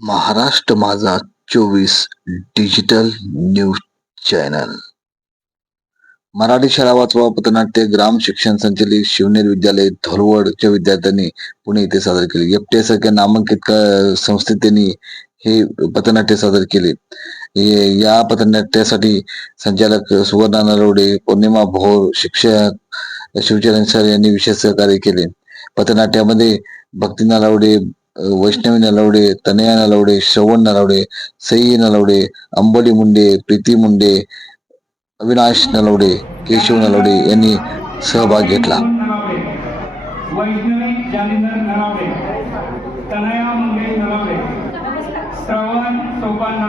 महाराष्ट्र माझा 24 digital news channel. Marathi शाळा वाचवा पथनाट्य ग्राम शिक्षण संचलित शिवनेर विद्यालय धोलवडच्या विद्यार्थ्यांनी पुणे येथे सादर केले. सारख्या नामांकित संस्थेत त्यांनी हे पथनाट्य सादर केले. या पथनाट्यासाठी संचालक सुवर्णा नलवडे, पौर्णिमा भोर, शिक्षक शिवचरण सर यांनी विशेष सहकार्य केले. पथनाट्यामध्ये भक्ती नलावडे, वैष्णवी नलावडे, तनया नलावडे, श्रवण नलावडे, सई नलावडे, अंबोली मुंडे, प्रीती मुंडे, अविनाश नलावडे, केशव नलावडे यांनी सहभाग घेतला. वैष्णवी जालिंदर नलावडे, तनया मुंडे नलावडे, श्रवण सोपान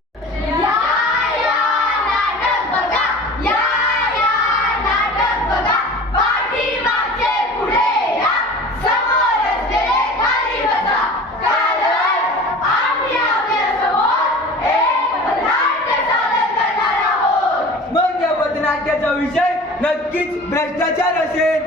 मग या पथनाट्याचा विषय नक्कीच भ्रष्टाचार असेल.